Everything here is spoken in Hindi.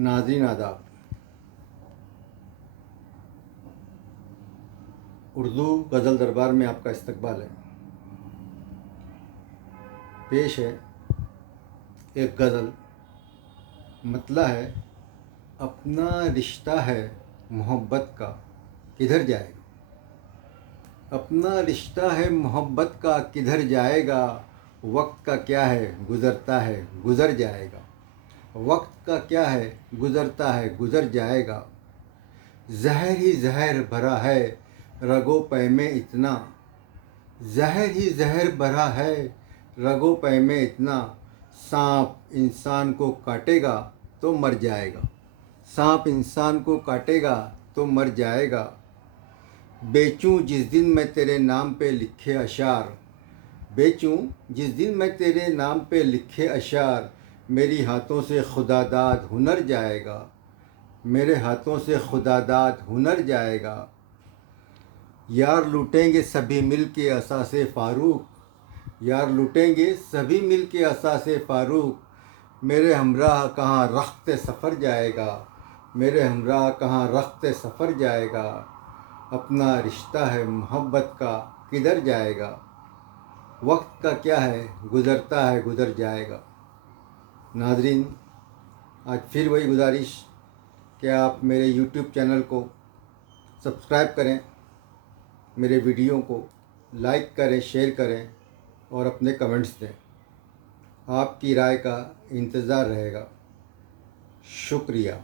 नाज़रीन आदाब। उर्दू गज़ल दरबार में आपका इस्तकबाल है। पेश है एक गज़ल। मतला है, अपना रिश्ता है मोहब्बत का किधर जाएगा। अपना रिश्ता है मोहब्बत का किधर जाएगा। वक्त का क्या है गुज़रता है गुज़र जाएगा। वक्त का क्या है गुज़रता है गुज़र जाएगा। ज़हर ही ज़हर भरा है रगो पै में इतना। ज़हर ही ज़हर भरा है रगो पै में इतना। सांप इंसान को काटेगा तो मर जाएगा। सांप इंसान को काटेगा तो मर जाएगा। बेचूं जिस दिन मैं तेरे नाम पे लिखे अशार। बेचूं जिस दिन मैं तेरे नाम पे लिखे अशार। मेरी हाथों से खुदादाद हुनर जाएगा। मेरे हाथों से खुदादाद हुनर जाएगा। यार लूटेंगे सभी मिल के असासे फ़ारूक। यार लूटेंगे सभी मिल के असासे फ़ारूक। मेरे हमराह कहाँ रख्त सफ़र जाएगा। मेरे हमराह कहाँ रख्त सफ़र जाएगा। अपना रिश्ता है मोहब्बत का किधर जाएगा। वक्त का क्या है गुज़रता है गुज़र जाएगा। नाज़रीन, आज फिर वही गुजारिश कि आप मेरे यूट्यूब चैनल को सब्सक्राइब करें, मेरे वीडियो को लाइक करें, शेयर करें और अपने कमेंट्स दें। आपकी राय का इंतज़ार रहेगा। शुक्रिया।